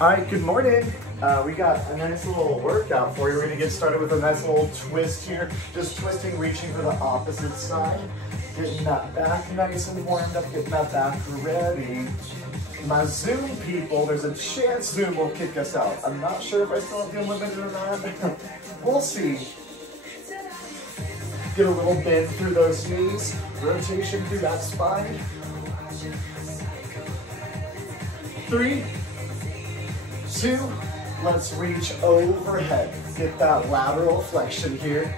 All right, good morning. We got a nice little workout for you. We're gonna get started with a nice little twist here. Just twisting, reaching for the opposite side. Getting that back nice and warmed up, getting that back ready. My Zoom people, there's a chance Zoom will kick us out. I'm not sure if I still have the unlimited or not. We'll see. Get a little bend through those knees, rotation through that spine. 3, 2, let's reach overhead. Get that lateral flexion here.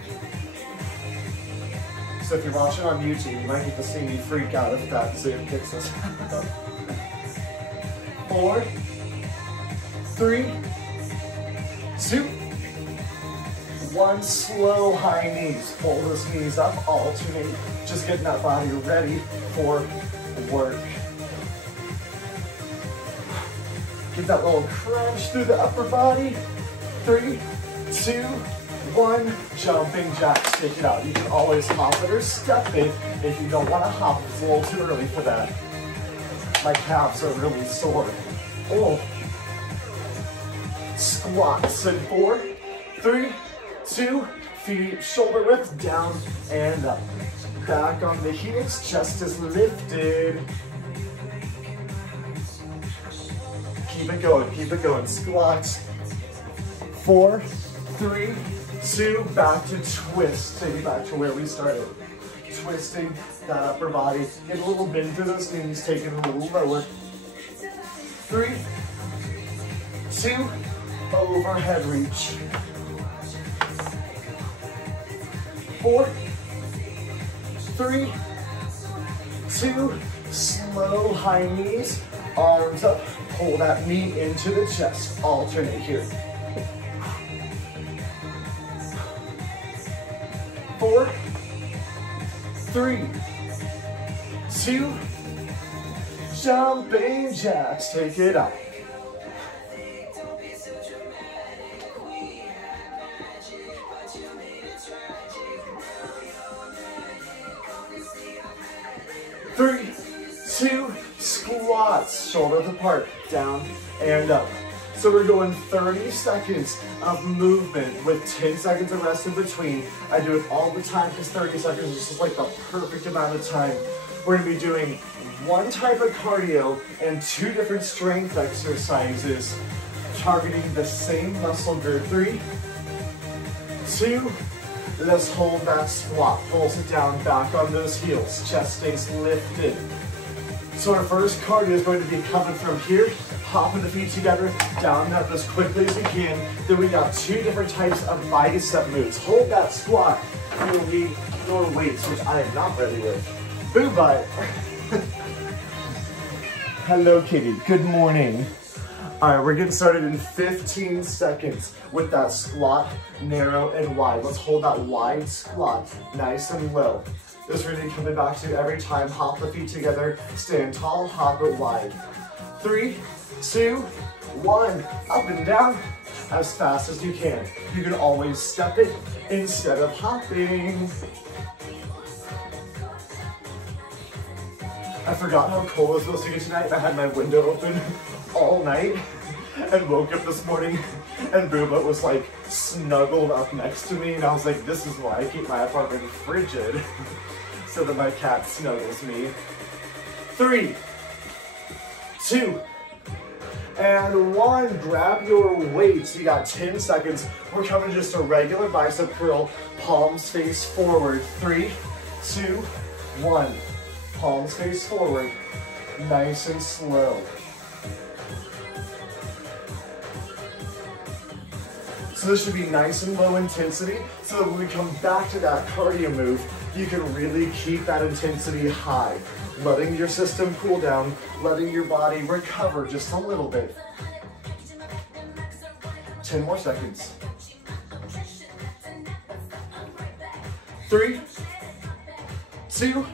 So if you're watching on YouTube, you might get to see me freak out if that Zoom kicks us out. 4, 3, 2, 1, slow high knees. Pull those knees up, alternate. Just getting that body ready for work. Get that little crunch through the upper body. 3, 2, 1, jumping jacks, take it out. You can always hop it or step it if you don't want to hop. It's a little too early for that. My calves are really sore. Oh. Squats in 4, 3, 2, feet shoulder width, down and up. Back on the heels, chest is lifted. Keep it going. Squats. 4, 3, 2, back to twist. Take it back to where we started. Twisting that upper body. Get a little bend through those knees, take it a little lower. 3, 2, overhead reach. 4, 3, 2, slow high knees, arms up, pull that knee into the chest, alternate here. 4, 3, 2, jumping jacks, take it out. 3, 2, squats, shoulders apart, down and up. So we're going 30 seconds of movement with 10 seconds of rest in between. I do it all the time because 30 seconds is just like the perfect amount of time. We're gonna be doing one type of cardio and 2 different strength exercises targeting the same muscle group. 3, 2, let's hold that squat. Pulse it down, back on those heels. Chest stays lifted. So our first cardio is going to be coming from here, hopping the feet together, down and up as quickly as you can. Then we got 2 different types of bicep moves. Hold that squat. You'll need your weights, which I am not ready with. Boo butt. Hello, kitty. Good morning. All right, we're getting started in 15 seconds with that squat, narrow and wide. Let's hold that wide squat, nice and low. This really coming back to every time, hop the feet together, stand tall, hop it wide. 3, 2, 1, up and down as fast as you can. You can always step it instead of hopping. I forgot how cold it was supposed to get tonight. I had my window open all night and woke up this morning and Booba was like snuggled up next to me and I was like, this is why I keep my apartment frigid so that my cat snuggles me. 3, 2, and 1. Grab your weights. You got 10 seconds. We're coming just a regular bicep curl, palms face forward. 3, 2, 1. Palms face forward, nice and slow. So this should be nice and low intensity, so that when we come back to that cardio move, you can really keep that intensity high, letting your system cool down, letting your body recover just a little bit. 10 more seconds. 3, 2,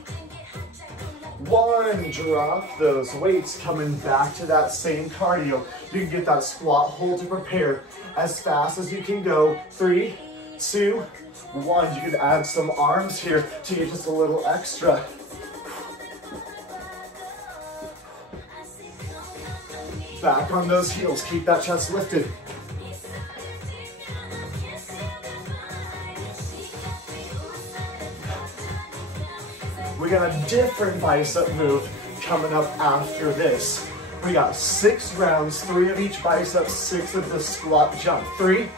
1, drop those weights, coming back to that same cardio. You can get that squat hold to prepare as fast as you can go. 3, 2, 1. You can add some arms here to get just a little extra. Back on those heels, keep that chest lifted. We got a different bicep move coming up after this. We got 6 rounds, 3 of each bicep, 6 of the squat jump. 3,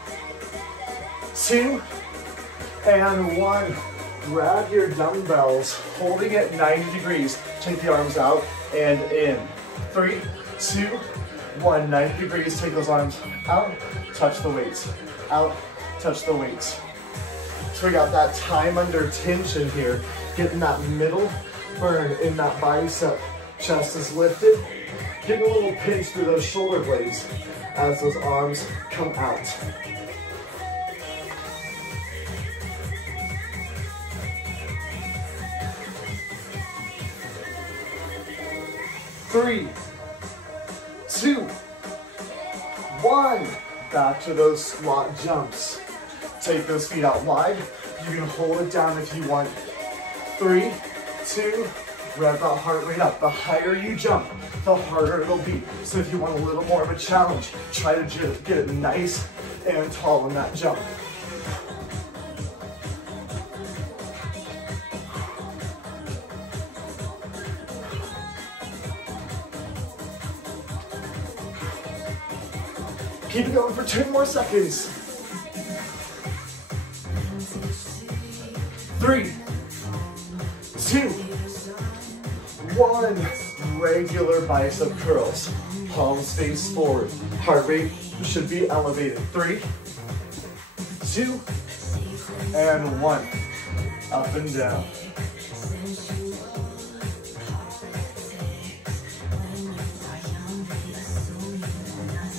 2, and 1. Grab your dumbbells, holding it 90 degrees. Take the arms out and in. 3, 2, 1. 90 degrees, take those arms out, touch the weights. Out, touch the weights. So we got that time under tension here, getting that middle burn in that bicep. Chest is lifted, getting a little pinch through those shoulder blades as those arms come out. Three, 2, 1. Back to those squat jumps. Take those feet out wide. You can hold it down if you want. 3, 2, rev that heart rate up. The higher you jump, the harder it'll be. So if you want a little more of a challenge, try to just get it nice and tall in that jump. Keep it going for 10 more seconds. 3, 2, 1. Regular bicep curls. Palms face forward. Heart rate should be elevated. 3, 2, and 1. Up and down.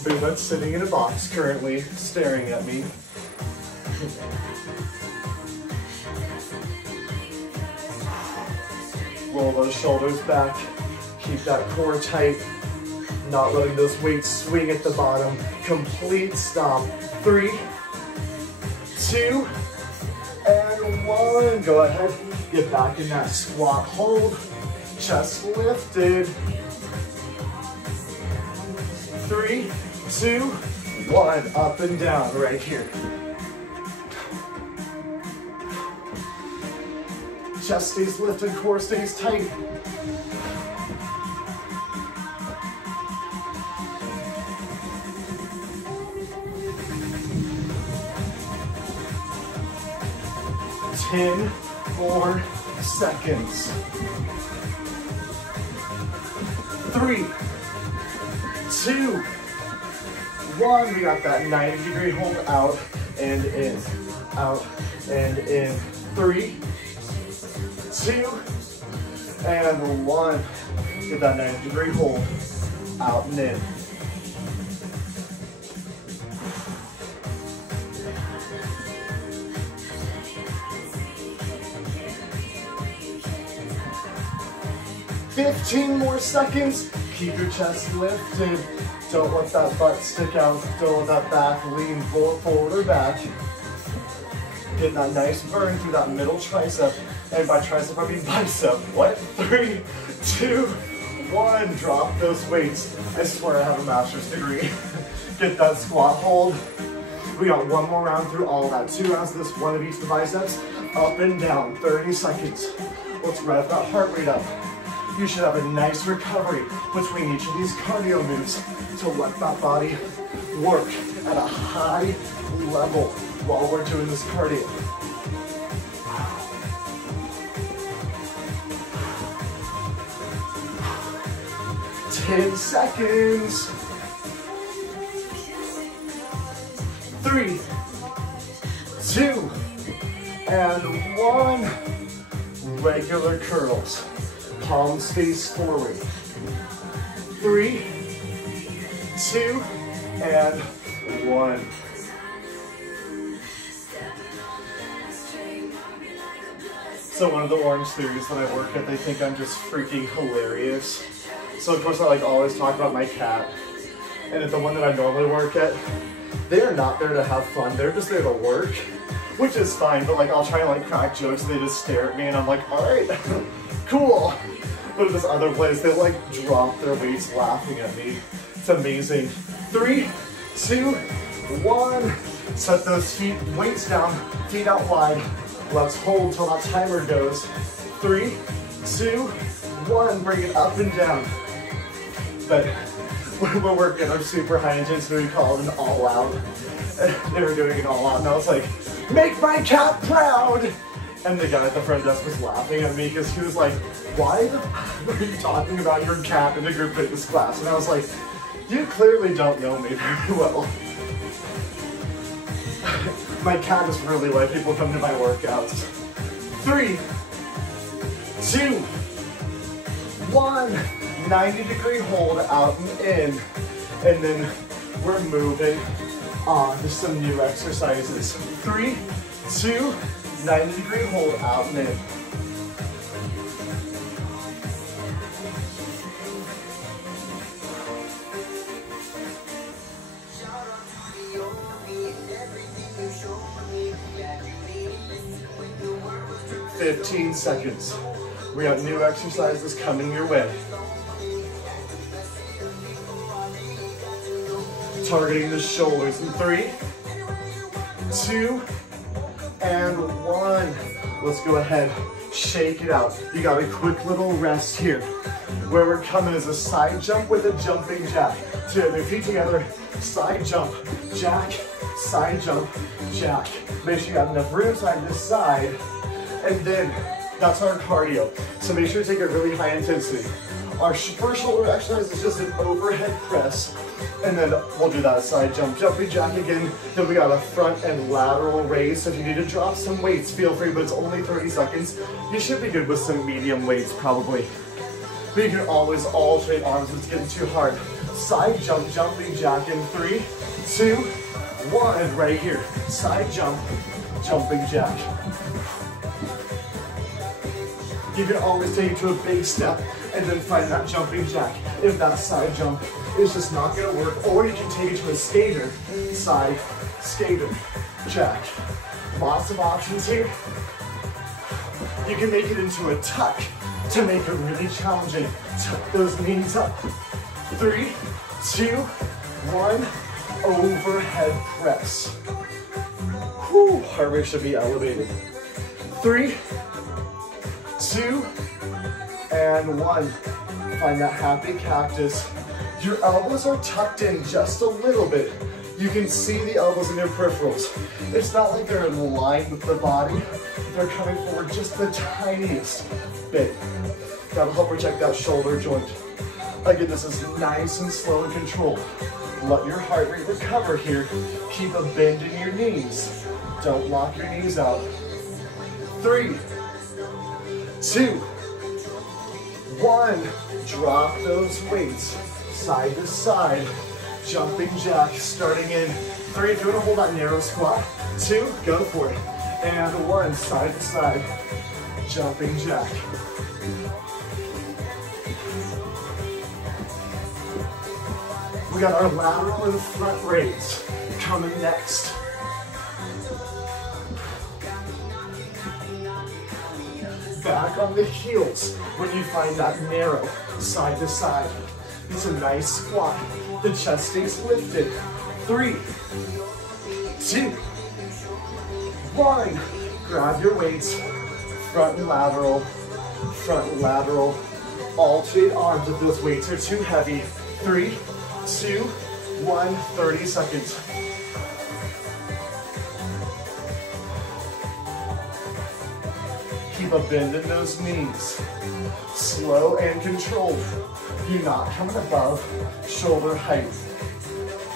Buma's sitting in a box currently, staring at me. Roll those shoulders back. Keep that core tight. Not letting those weights swing at the bottom. Complete stop. 3, 2, and 1. Go ahead. Get back in that squat hold. Chest lifted. 3, 2, 1. Up and down right here. Chest stays lifted, core stays tight. Ten more seconds. 3, 2, 1. We got that 90-degree hold out and in, out and in. 3, 2, and 1. Get that 90-degree hold out and in. Fifteen more seconds. Keep your chest lifted. Don't let that butt stick out. Don't let that back lean forward or back. Get that nice burn through that middle tricep. And by tricep, I mean bicep. What? 3, 2, 1. Drop those weights. I swear I have a master's degree. Get that squat hold. We got one more round through all of that. 2 rounds of this, 1 of each of the biceps. Up and down, 30 seconds. Let's rev that heart rate up. You should have a nice recovery between each of these cardio moves to let that body work at a high level while we're doing this cardio. Ten seconds. 3, 2, and 1. Regular curls. Palms face forward. 3, 2, and 1. So one of the Orange Theories that I work at, they think I'm just freaking hilarious. So of course I always talk about my cat. And at the one that I normally work at, they are not there to have fun. They're just there to work, which is fine. But I'll try and crack jokes and they just stare at me and I'm like, all right, cool. But at this other place, they drop their weights laughing at me. It's amazing. 3, 2, 1. Set those feet, weights down, feet out wide. Let's hold till that timer goes. 3, 2, 1. Bring it up and down. But we're working our super high intensity, we call it an all out. They were doing an all out, and I was like, make my cat proud. And the guy at the front desk was laughing at me because he was like, why the f are you talking about your cat in a group fitness class? And I was like, you clearly don't know me very well. My cat is really why people come to my workouts. 3, 2, 1. 90-degree hold out and in. And then we're moving on to some new exercises. 3, 2, 90-degree hold out and in. "15 seconds. We have new exercises coming your way. Targeting the shoulders in 3, 2, and 1. Let's go ahead, shake it out. You got a quick little rest here. Where we're coming is a side jump with a jumping jack. Two of your feet together, side jump, jack, side jump, jack. Make sure you have enough room side to side. And then that's our cardio. So make sure to take it really high intensity. Our first shoulder exercise is just an overhead press. And then we'll do that side jump, jumping jack again. Then we got a front and lateral raise. So if you need to drop some weights, feel free, but it's only 30 seconds. You should be good with some medium weights probably. But you can always alternate arms if it's getting too hard. Side jump, jumping jack in 3, 2, 1. Right here. Side jump, jumping jack. You can always take it to a big step and then find that jumping jack. If that side jump is just not gonna work, or you can take it to a skater, side, skater, jack. Lots of options here. You can make it into a tuck to make it really challenging. Tuck those knees up. 3, 2, 1, overhead press. Whew, heart rate should be elevated. 3, 2, and 1. Find that happy cactus. Your elbows are tucked in just a little bit. You can see the elbows in your peripherals. It's not like they're in line with the body. They're coming forward just the tiniest bit. That'll help protect that shoulder joint. Again, this is nice and slow and controlled. Let your heart rate recover here. Keep a bend in your knees. Don't lock your knees out. 3, 2, 1. Drop those weights side to side. Jumping jack starting in 3. If you want to hold that narrow squat, 2, go for it. And 1, side to side. Jumping jack. We got our lateral and front raise coming next. Back on the heels when you find that narrow side to side. It's a nice squat. The chest stays lifted. 3, 2, 1. Grab your weights. Front and lateral. Front and lateral. Alternate arms if those weights are too heavy. 3, 2, 1. 30 seconds. Keep a bend in those knees. Slow and controlled. You're not coming above shoulder height.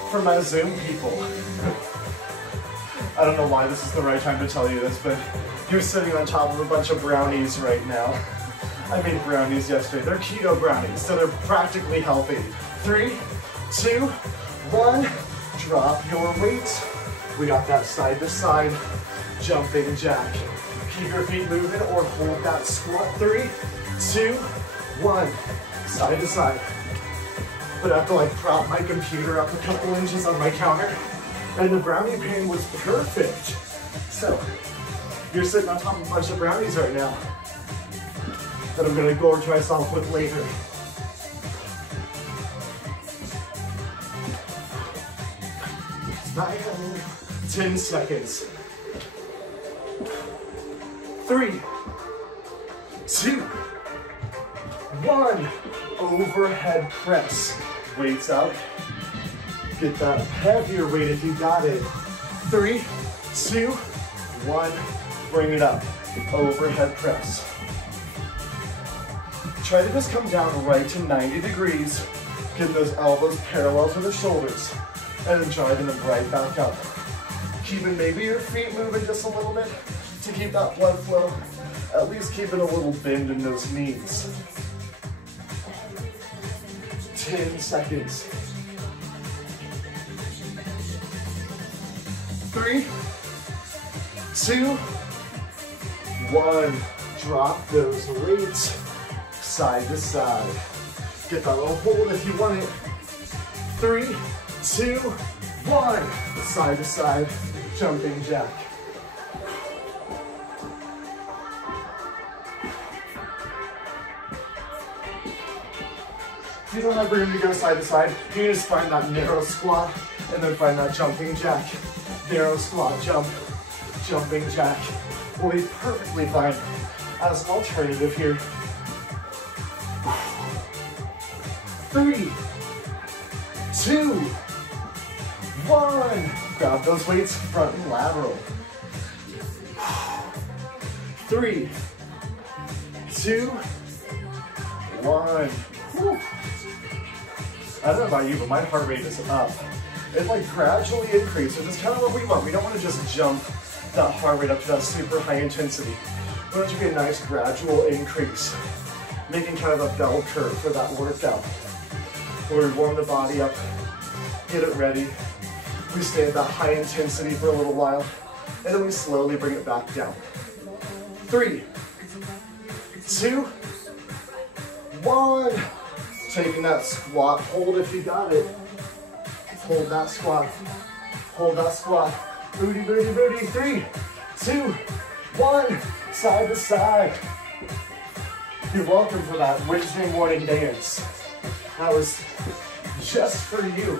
For my Zoom people, I don't know why this is the right time to tell you this, but you're sitting on top of a bunch of brownies right now. I made brownies yesterday. They're keto brownies, so they're practically healthy. 3, 2, 1. Drop your weight. We got that side to side jumping jack. Keep your feet moving or hold that squat. 3, 2, 1. Side to side. But I have to like prop my computer up a couple inches on my counter. And the brownie pan was perfect. So, you're sitting on top of a bunch of brownies right now that I'm gonna gorge myself with later. 10 seconds. 3, 2, 1. Overhead press. Weights out. Get that heavier weight if you got it. 3, 2, 1. Bring it up. Overhead press. Try to just come down right to 90 degrees. Get those elbows parallel to the shoulders. And then driving them right back up. Keeping maybe your feet moving just a little bit to keep that blood flow. At least keeping a little bend in those knees. 10 seconds. 3, 2, 1. Drop those weights side to side. Get that little hold if you want it. 3, 2, 1. Side to side, jumping jack. You don't have room to go side to side. You can just find that narrow squat and then find that jumping jack. Narrow squat, jump, jumping jack. Will be perfectly fine as an alternative here. 3, 2, 1. Grab those weights, front and lateral. 3, 2, 1. Whew. I don't know about you, but my heart rate is up. It like gradually increases. It's kind of what we want. We don't want to just jump that heart rate up to that super high intensity. We want it to be a nice gradual increase, making kind of a bell curve for that workout. Where we warm the body up, get it ready. We stay at that high intensity for a little while, and then we slowly bring it back down. 3, 2, 1. Taking that squat hold if you got it. Hold that squat. Hold that squat. Booty, booty, booty. 3, 2, 1. Side to side. You're welcome for that Wednesday morning dance. That was just for you.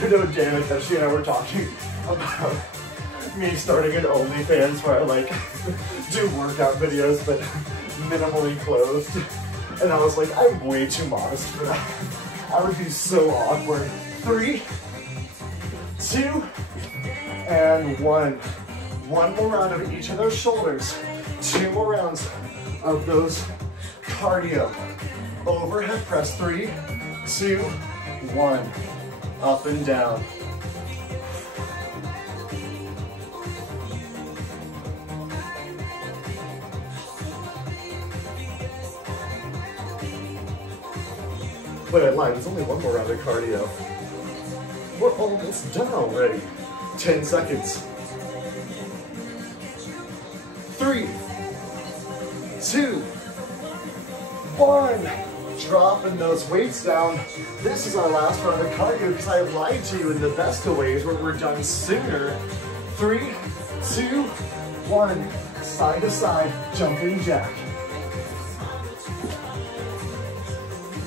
You know, Danica, she and I were talking about me starting an OnlyFans where I like do workout videos but minimally clothed. And I was like, I'm way too modest for that. I would be so awkward. 3, 2, and 1. One more round of each of those shoulders. 2 more rounds of those cardio. Overhead press. 3, 2, 1. Up and down. Wait, I lied. There's only one more round of cardio. We're almost done already. 10 seconds. 3, 2, 1. Dropping those weights down. This is our last round of cardio because I lied to you in the best of ways where we're done sooner. 3, 2, 1. Side to side, jumping jack.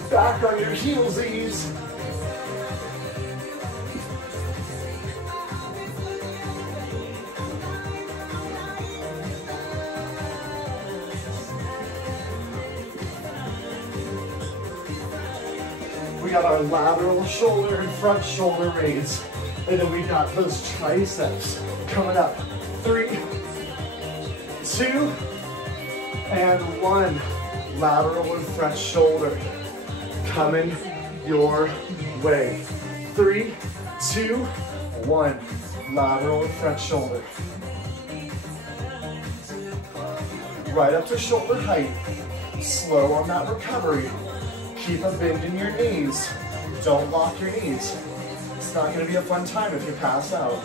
Back on your heelsies. We got our lateral shoulder and front shoulder raise. And then we got those triceps coming up. 3, 2, and 1. Lateral and front shoulder coming your way. 3, 2, 1. Lateral and front shoulder. Right up to shoulder height. Slow on that recovery. Keep a bend in your knees. Don't lock your knees. It's not going to be a fun time if you pass out.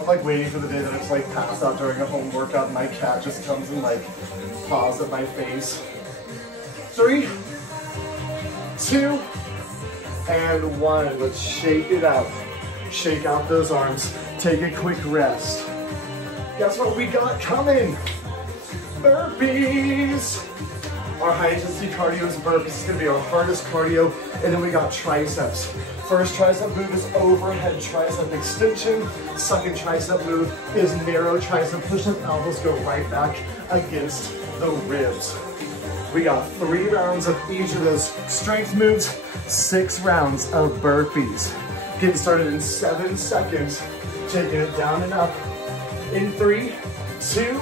I'm like waiting for the day that I just like pass out during a home workout and my cat just comes and like paws at my face. 3, 2, and 1. Let's shake it out. Shake out those arms. Take a quick rest. Guess what we got coming? Burpees. Our high intensity cardio is burpees. It's gonna be our hardest cardio. And then we got triceps. First tricep move is overhead tricep extension. Second tricep move is narrow tricep push-up. Elbows go right back against the ribs. We got 3 rounds of each of those strength moves, 6 rounds of burpees. Getting started in 7 seconds. Taking it down and up. In 3, 2,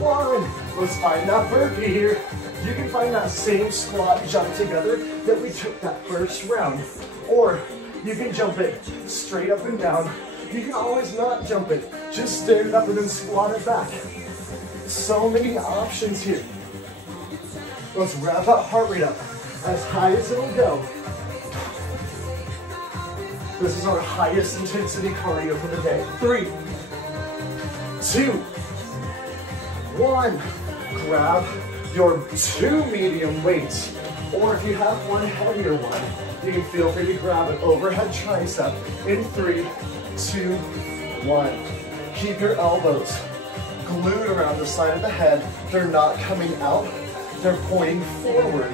1. Let's find that burpee here. You can find that same squat jump together that we took that first round. Or you can jump it straight up and down. You can always not jump it. Just stand it up and then squat it back. So many options here. Let's wrap that heart rate up as high as it'll go. This is our highest intensity cardio for the day. 3, 2, 1. Grab your 2 medium weights, or if you have one heavier one, you can feel free to grab an overhead tricep in 3, 2, 1. Keep your elbows glued around the side of the head. They're not coming out, they're pointing forward,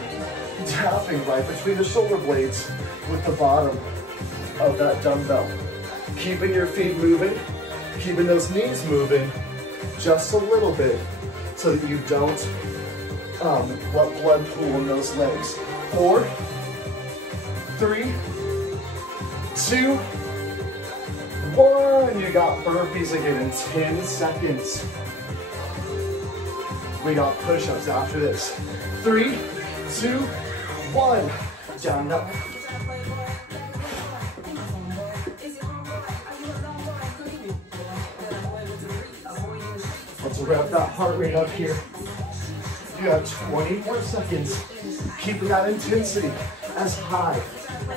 tapping right between the shoulder blades with the bottom of that dumbbell. Keeping your feet moving, keeping those knees moving just a little bit so that you don't let blood pool in those legs. 4, 3, 2, 1. You got burpees again in 10 seconds. We got push-ups after this. 3, 2, 1. Down and up. Let's wrap that heart rate up here. You have 20 more seconds. Keeping that intensity as high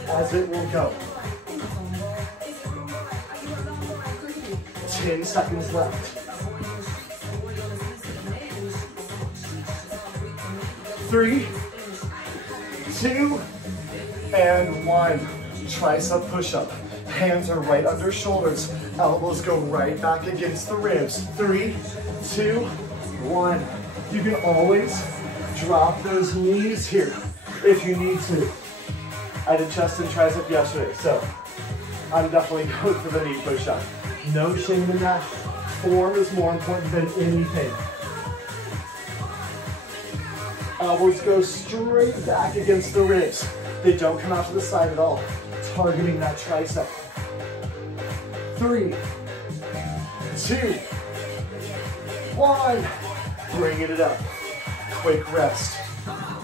as it will go. 10 seconds left. 3, 2, and 1. Tricep push-up. Hands are right under shoulders. Elbows go right back against the ribs. 3, 2, 1. You can always drop those knees here if you need to. I did chest and tricep yesterday, so I'm definitely going for the knee push-up. No shame in that. Form is more important than anything. Elbows go straight back against the ribs. They don't come out to the side at all. Targeting that tricep. 3, 2, 1. Bringing it up. Quick rest.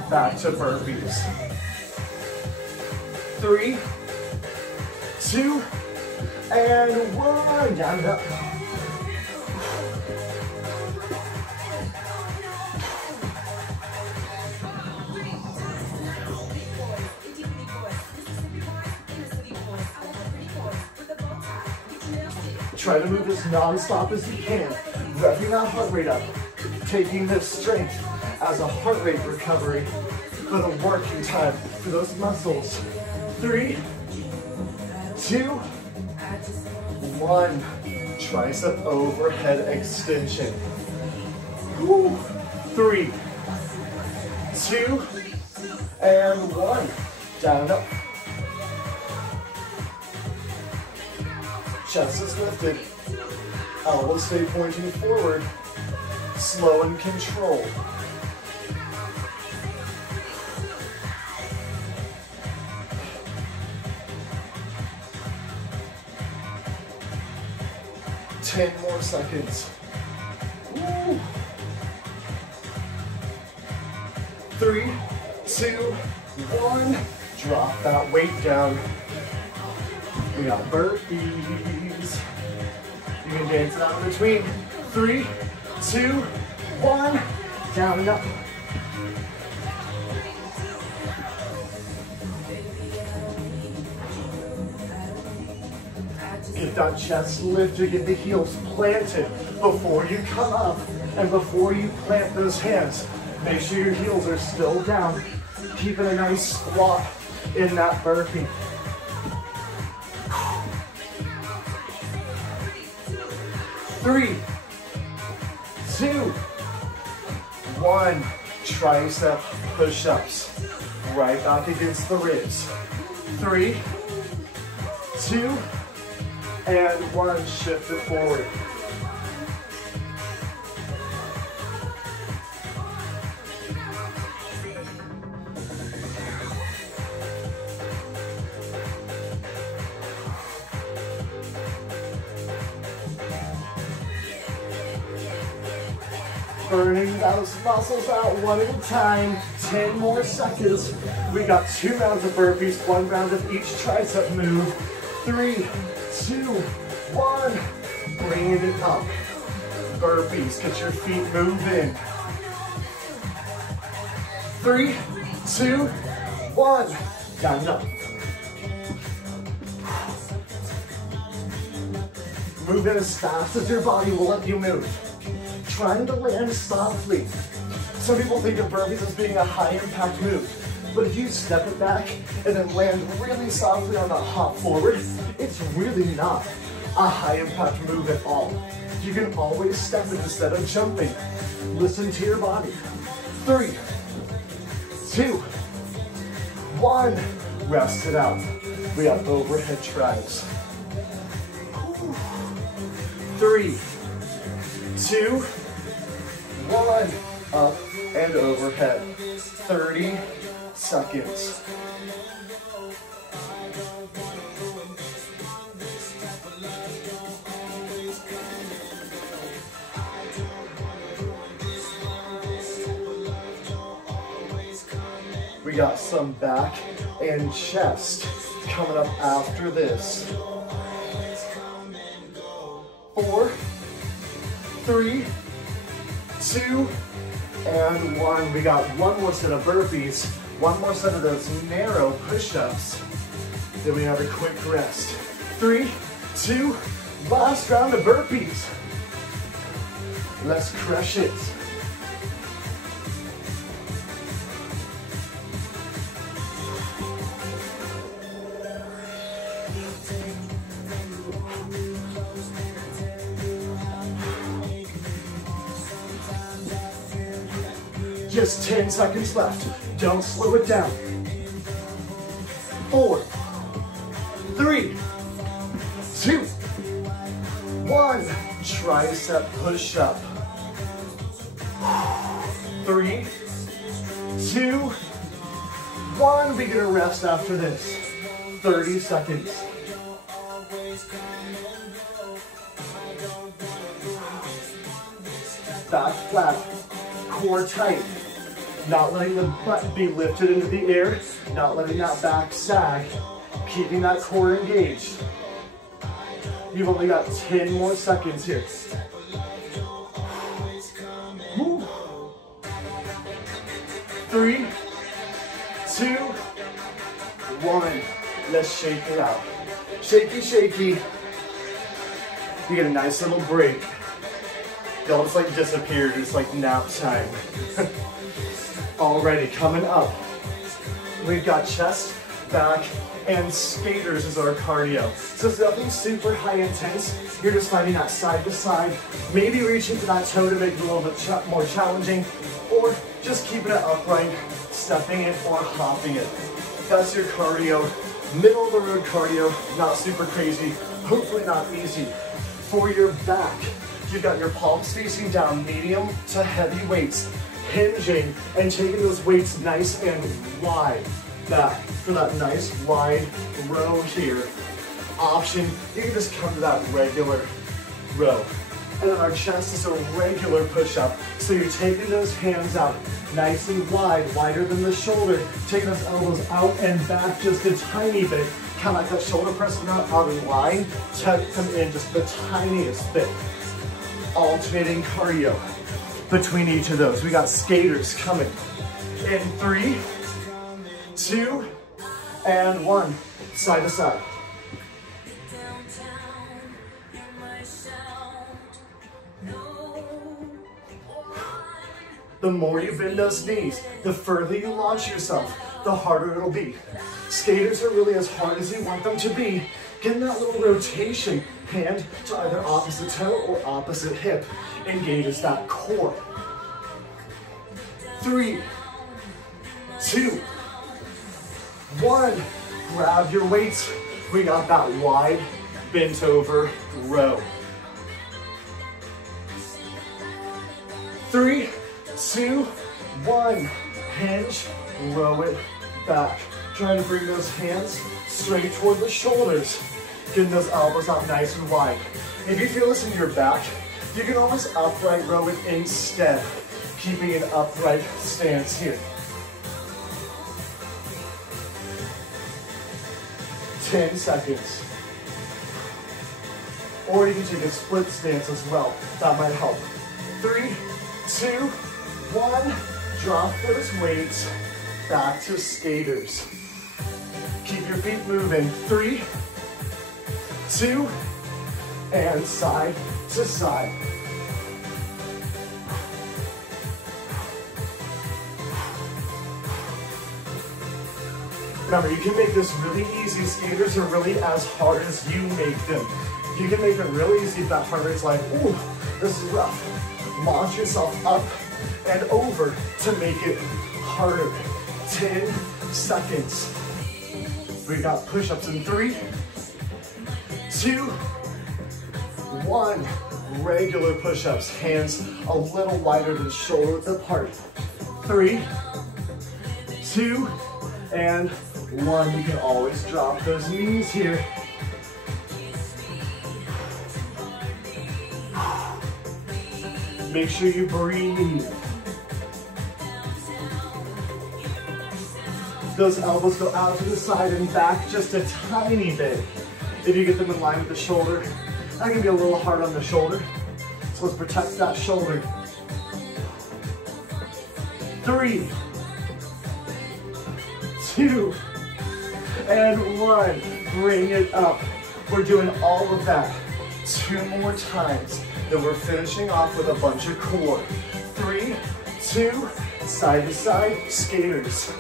Back to burpees. 3, 2, and 1. Down and up. Try to move as non-stop as you can. Revving that heart rate up. Taking this strength as a heart rate recovery for the working time for those muscles. 3, 2, 1. Tricep overhead extension. Woo. 3, 2, and 1. Down and up. Chest is lifted. Elbows stay pointing forward. Slow and controlled. Ten more seconds. Woo. 3, 2, 1. Drop that weight down. We got burpees. You can dance it out in between. 3, 2, 1. Down and up. Get that chest lifted, get the heels planted before you come up and before you plant those hands. Make sure your heels are still down. Keeping a nice squat in that burpee. 3, 2, 1. tricep push-ups. Right back against the ribs. 3, 2, and 1. Shift it forward. Burning those muscles out one at a time. 10 more seconds. We got 2 rounds of burpees, 1 round of each tricep move. 3, 2, 1. Bringing it up. Burpees. Get your feet moving. 3, 2, 1. Down and up. Move in as fast as your body will let you move. Trying to land softly. Some people think of burpees as being a high impact move, but if you step it back and then land really softly on that hop forward, it's really not a high impact move at all. You can always step it instead of jumping. Listen to your body. 3, 2, 1. Rest it out. We have overhead tries. 3, 2, 1, up and overhead. 30 seconds. We got some back and chest coming up after this. 4, 3, 2, and 1. We got 1 more set of burpees, 1 more set of those narrow push-ups. Then we have a quick rest. 3, 2, last round of burpees. Let's crush it. Just 10 seconds left. Don't slow it down. 4, 3, 2, 1. Tricep push up. 3, 2, 1. We're gonna rest after this. 30 seconds. Back flat, core tight. Not letting the butt be lifted into the air, not letting that back sag, keeping that core engaged. You've only got 10 more seconds here. Woo. 3, 2, 1. Let's shake it out. Shaky, shaky. You get a nice little break. Don't just like disappear, just like nap time. Alrighty, coming up, we've got chest, back, and skaters as our cardio. So it's nothing super high intense. You're just finding that side to side, maybe reaching for that toe to make it a little bit more challenging, or just keeping it upright, stepping it, or hopping it. That's your cardio. Middle of the road cardio, not super crazy, hopefully not easy. For your back, you've got your palms facing down, medium to heavy weights, hinging and taking those weights nice and wide back for that nice wide row here. Option, you can just come to that regular row. And then our chest is a regular push-up. So you're taking those hands out nice and wide, wider than the shoulder, taking those elbows out and back just a tiny bit, kind of like that shoulder press not out of line, to come in just the tiniest bit. Alternating cardio between each of those. We got skaters coming in 3, 2, and 1. Side to side. The more you bend those knees, the further you launch yourself, the harder it'll be. Skaters are really as hard as you want them to be. Getting that little rotation, hand to either opposite toe or opposite hip, engages that core. 3, 2, 1. Grab your weights. We got that wide, bent over row. 3, 2, 1. Hinge, row it back. Trying to bring those hands straight toward the shoulders. Getting those elbows out nice and wide. If you feel this in your back, you can almost upright row it instead, keeping an upright stance here. 10 seconds. Or you can take a split stance as well. That might help. 3, 2, 1. Drop those weights back to skaters. Keep your feet moving. 3, 2, and side to side. Remember, you can make this really easy. Skaters are really as hard as you make them. You can make it really easy if that heart rate's like, ooh, this is rough. Launch yourself up and over to make it harder. 10 seconds. We got push-ups in 3, 2, 1. Regular push-ups, hands a little wider than shoulder width apart. 3, 2, and 1. You can always drop those knees here. Make sure you breathe. Those elbows go out to the side and back just a tiny bit. If you get them in line with the shoulder, that can be a little hard on the shoulder. So let's protect that shoulder. 3, 2, and 1. Bring it up. We're doing all of that 2 more times. Then we're finishing off with a bunch of core. 3, 2, side to side, skaters.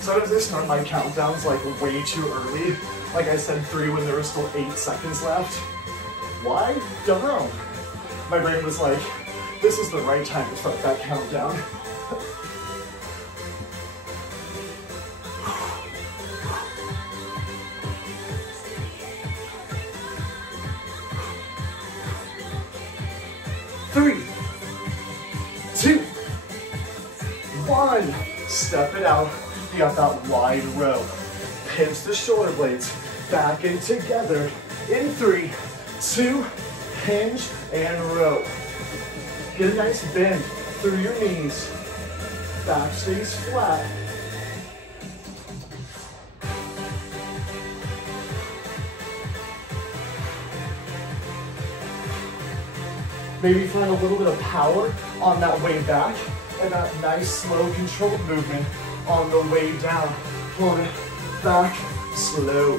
Sometimes I start my countdowns like way too early. Like I said 3 when there were still 8 seconds left. Why? Don't know. My brain was like, this is the right time to start that countdown. Three, 2, 1. Step it out. You got that wide row. Pinch the shoulder blades back and together. In 3, 2, hinge and row. Get a nice bend through your knees. Back stays flat. Maybe find a little bit of power on that way back and that nice slow controlled movement on the way down. Pulling it back, slow.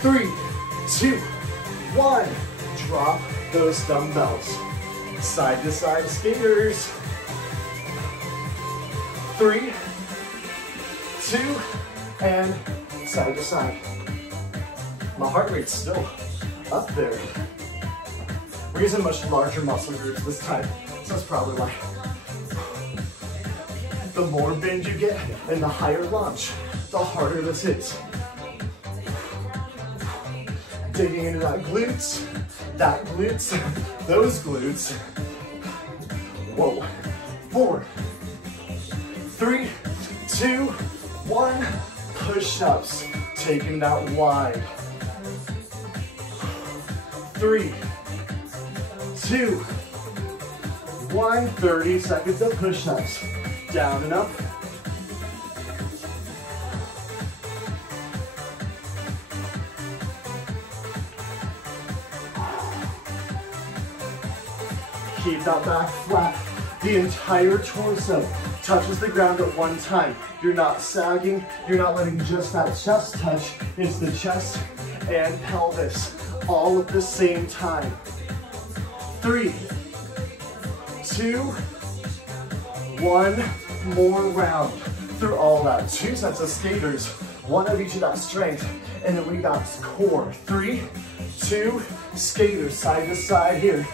3, 2, 1. Drop those dumbbells. Side to side skaters. 3, 2, and side to side. My heart rate's still up there. We're using much larger muscle groups this time, so that's probably why. The more bend you get and the higher launch, the harder this is. Digging into that glutes, those glutes. Whoa. 4, 3, 2, 1. Push-ups, taking that wide. 3, 2, 1. 30 seconds of push-ups. Down and up. Keep that back flat. The entire torso touches the ground at one time. You're not sagging. You're not letting just that chest touch. It's the chest and pelvis all at the same time. 3, 2, 1. More round through all that. 2 sets of skaters, 1 of each of that strength, and then we got core. 3, 2, skaters, side to side here.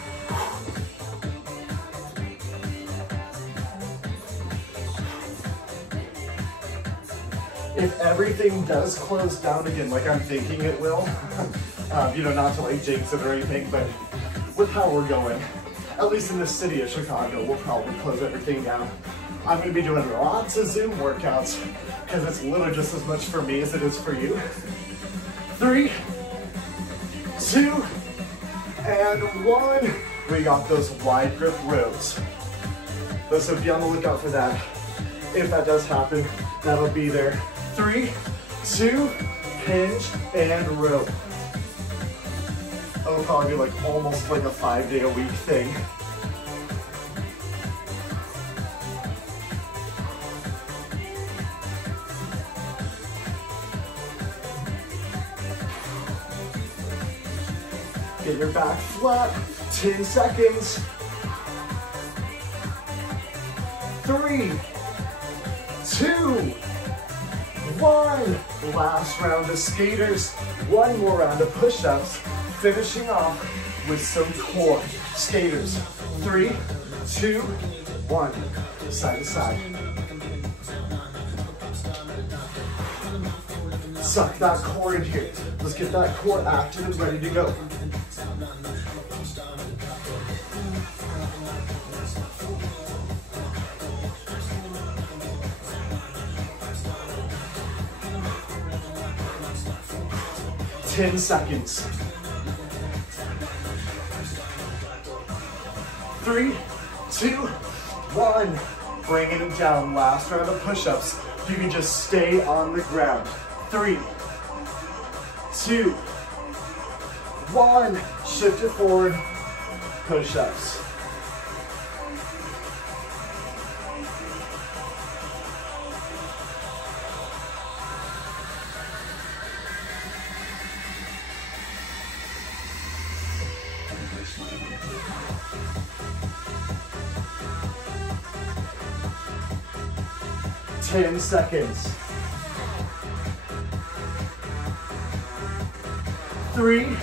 If everything does close down again, like I'm thinking it will, you know, not to like jinx it or anything, but with how we're going, at least in the city of Chicago, we'll probably close everything down. I'm gonna be doing lots of Zoom workouts because it's literally just as much for me as it is for you. 3, 2, and 1. We got those wide grip rows. So be on the lookout for that. If that does happen, that'll be there. 3, 2, hinge and row. That'll probably be like almost like a 5-day-a-week thing. Get your back flat, 10 seconds. 3, 2, 1. Last round of skaters. One more round of push-ups. Finishing off with some core. Skaters. 3, 2, 1. Side to side. Suck that core in here. Let's get that core active and ready to go. Ten seconds. 3, 2, 1. Bringing it down. Last round of push-ups. You can just stay on the ground. 3, 2, 1. Shift it forward. Push-ups. Ten seconds. 3,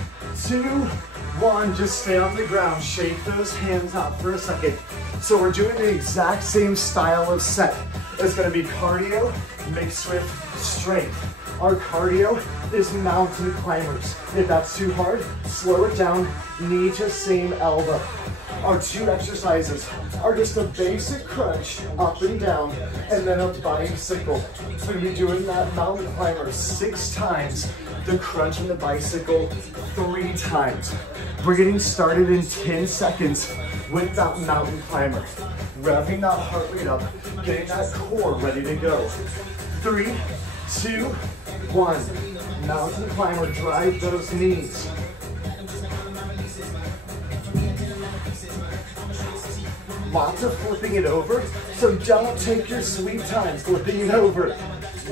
2, 1. Just stay on the ground. Shake those hands out for a second. So we're doing the exact same style of set. It's going to be cardio mixed with strength. Our cardio is mountain climbers. If that's too hard, slow it down. Knee to same elbow. Our 2 exercises are just a basic crunch up and down, and then a bicycle. So we're gonna be doing that mountain climber 6 times, the crunch and the bicycle 3 times. We're getting started in 10 seconds with that mountain climber. Revving that heart rate up, getting that core ready to go. 3, 2, 1. Mountain climber, drive those knees. Lots of flipping it over, so don't take your sweet time flipping it over.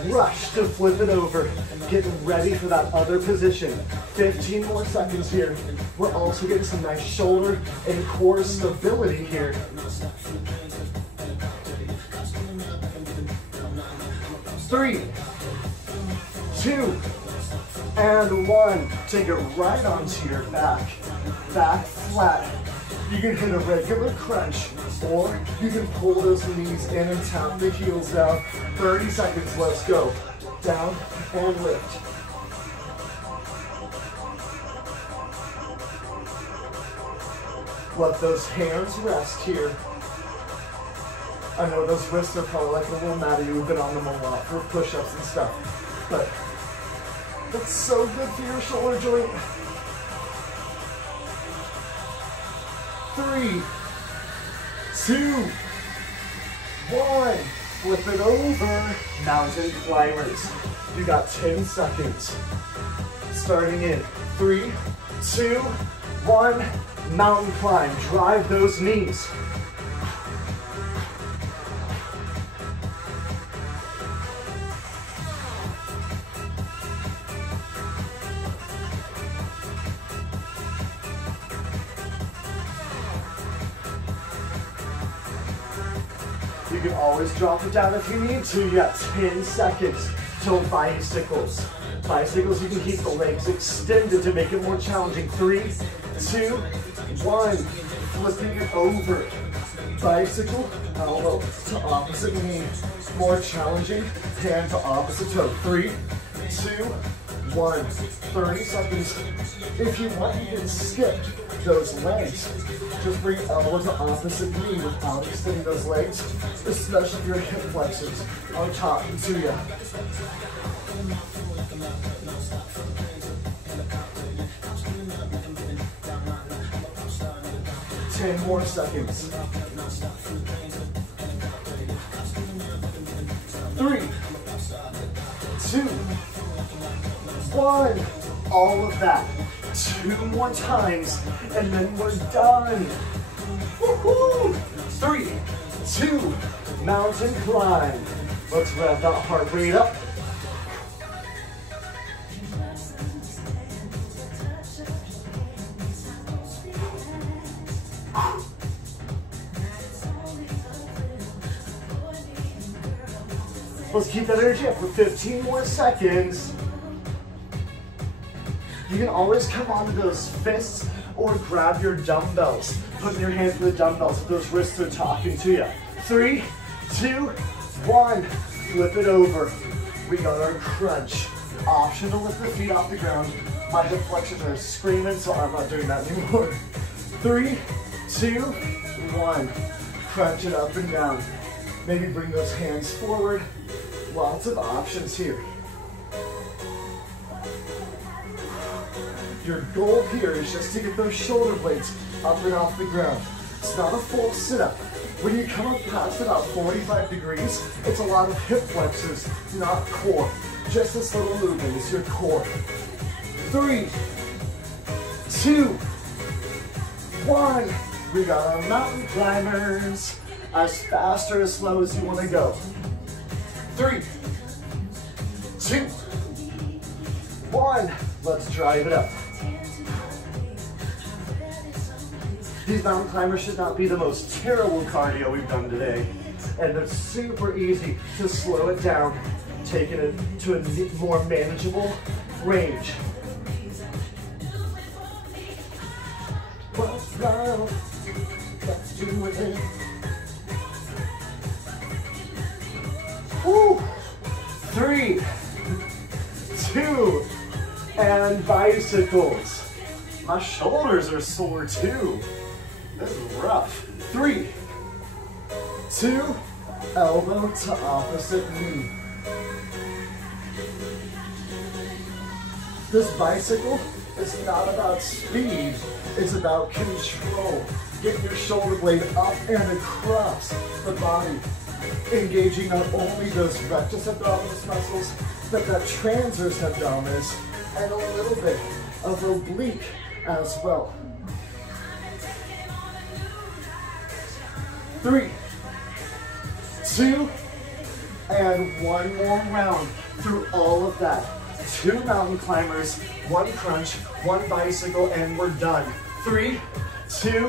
Rush to flip it over. Get ready for that other position. 15 more seconds here. We're also getting some nice shoulder and core stability here. 3, 2, and 1. Take it right onto your back. Back flat. You can hit a regular crunch, or you can pull those knees in and tap the heels down. 30 seconds, let's go. Down and lift. Let those hands rest here. I know those wrists are probably like a little mad at you. We've been on them a lot for push-ups and stuff, but that's so good for your shoulder joint. 3, 2, 1. Flip it over. Mountain climbers. You got 10 seconds. Starting in 3, 2, 1. Mountain climb. Drive those knees. You can always drop it down if you need to. You got 10 seconds till bicycles. Bicycles, you can keep the legs extended to make it more challenging. 3, 2, 1. Flipping it over. Bicycle elbow to opposite knee. More challenging, hand to opposite toe. 3, 2, 1. 30 seconds. If you want, you can skip those legs. Just bring elbow to opposite knee without extending those legs, especially if your hip flexors are talking to you. Ten more seconds. 3, 2, 1. All of that. 2 more times, and then we're done. Woohoo! 3, 2, mountain climb. Let's rev that heart rate up. Let's keep that energy up for 15 more seconds. You can always come onto those fists or grab your dumbbells. Put your hands in the dumbbells if those wrists are talking to you. 3, 2, 1. Flip it over. We got our crunch. Option to lift the feet off the ground. My hip flexors are screaming, so I'm not doing that anymore. 3, 2, 1. Crunch it up and down. Maybe bring those hands forward. Lots of options here. Your goal here is just to get those shoulder blades up and off the ground. It's not a full sit-up. When you come up past about 45 degrees, it's a lot of hip flexors, not core. Just this little movement is your core. 3, 2, 1. We got our mountain climbers. As fast or as slow as you want to go. 3, 2, 1. Let's drive it up. These mountain climbers should not be the most terrible cardio we've done today. And it's super easy to slow it down, taking it to a more manageable range. Let's go. Let's do it. Woo. 3, 2, and bicycles. My shoulders are sore too. This is rough. 3, 2, elbow to opposite knee. This bicycle is not about speed, it's about control. Get your shoulder blade up and across the body. Engaging not only those rectus abdominis muscles, but the transverse abdominis, and a little bit of oblique as well. 3, 2, and 1 more round through all of that. 2 mountain climbers, 1 crunch, 1 bicycle, and we're done. 3, 2,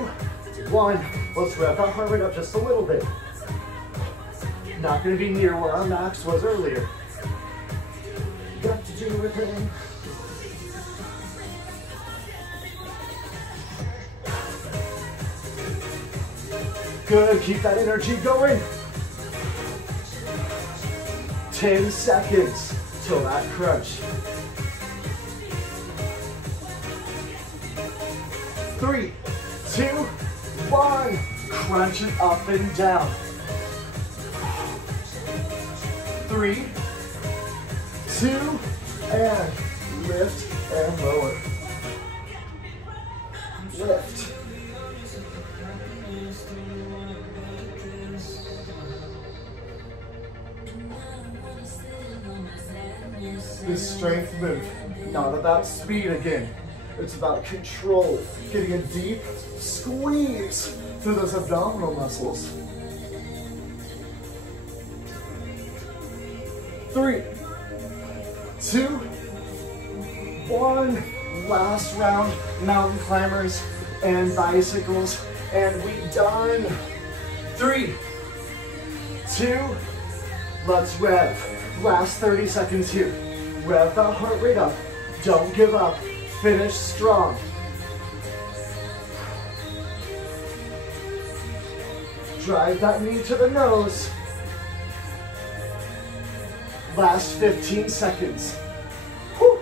1. Let's rev our heart rate up just a little bit. Not going to be near where our max was earlier. Got to do it then. Good, keep that energy going. 10 seconds till that crunch. 3, 2, 1. Crunch it up and down. 3, 2, and lift and lower. Lift. This strength move, not about speed again. It's about control, getting a deep squeeze through those abdominal muscles. 3, 2, 1. Last round, mountain climbers and bicycles, and we done. 3, 2, let's rev. Last 30 seconds here. Rev that heart rate up. Don't give up. Finish strong. Drive that knee to the nose. Last 15 seconds. Whew.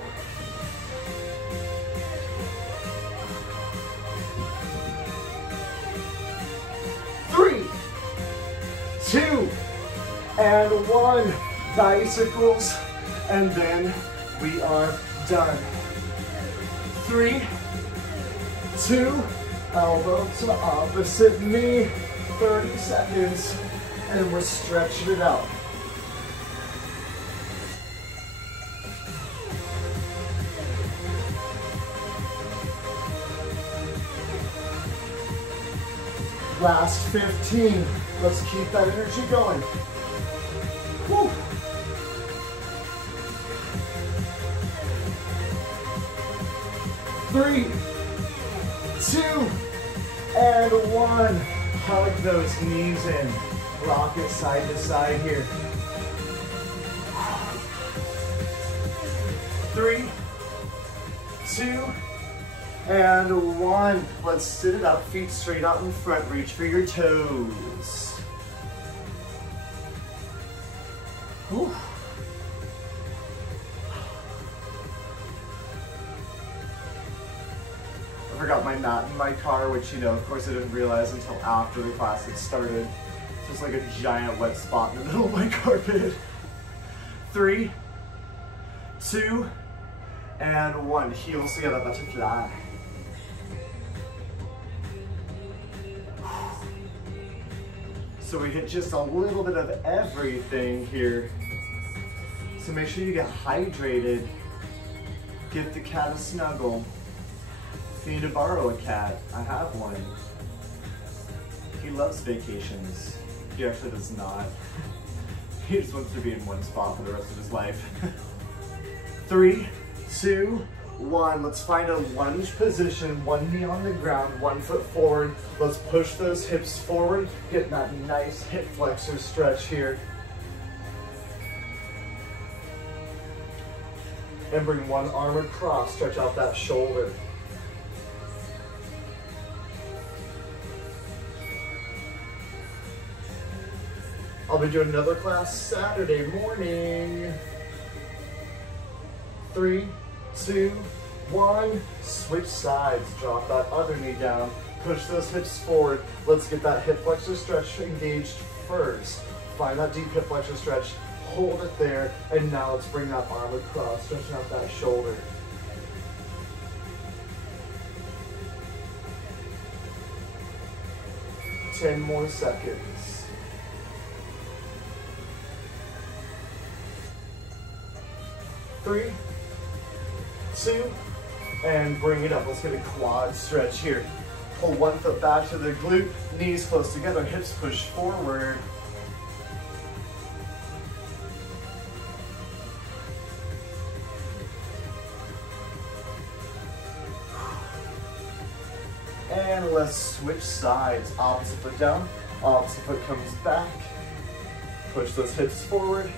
3, 2, and 1. Bicycles, and then we are done. 3, 2, elbow to opposite knee. 30 seconds, and we're stretching it out. Last 15. Let's keep that energy going. Whew. 3, 2, and 1. Hug those knees in. Rock it side to side here. 3, 2, and 1. Let's sit it up, feet straight out in front. Reach for your toes. Whew. I forgot my mat in my car, which, you know, of course I didn't realize until after the class had started. Just like a giant wet spot in the middle of my carpet. 3, 2, and 1. Heels together, butterfly. So we hit just a little bit of everything here. So make sure you get hydrated. Give the cat a snuggle. If you need to borrow a cat, I have one. He loves vacations. He actually does not. He just wants to be in one spot for the rest of his life. 3, 2, 1. Let's find a lunge position. One knee on the ground, 1 foot forward. Let's push those hips forward. Get that nice hip flexor stretch here. And bring one arm across, stretch out that shoulder. I'll be doing another class Saturday morning. 3, 2, 1. Switch sides. Drop that other knee down. Push those hips forward. Let's get that hip flexor stretch engaged first. Find that deep hip flexor stretch. Hold it there. And now let's bring that arm across, stretching out that shoulder. Ten more seconds. 3, 2, and bring it up. Let's get a quad stretch here. Pull 1 foot back to the glute, knees close together, hips push forward. And let's switch sides. Opposite foot down, opposite foot comes back. Push those hips forward.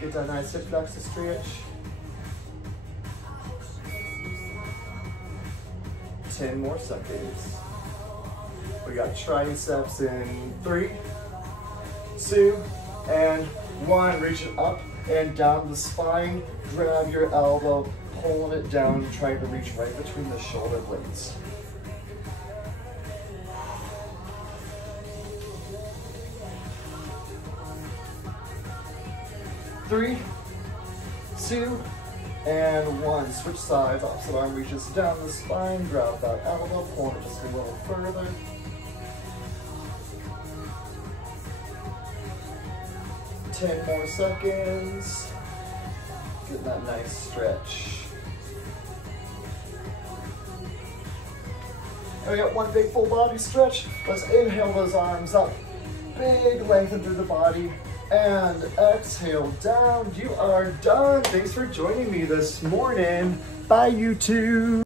Get that nice hip flexor stretch. 10 more seconds. We got triceps in 3, 2, and 1. Reach it up and down the spine. Grab your elbow, pulling it down, trying to reach right between the shoulder blades. 3, 2, and 1. Switch sides. Opposite arm reaches down the spine. Grab that elbow. Pull it just a little further. 10 more seconds. Get that nice stretch. And we got one big full body stretch. Let's inhale those arms up. Big lengthen through the body. And exhale down. You are done. Thanks for joining me this morning. Bye, YouTube.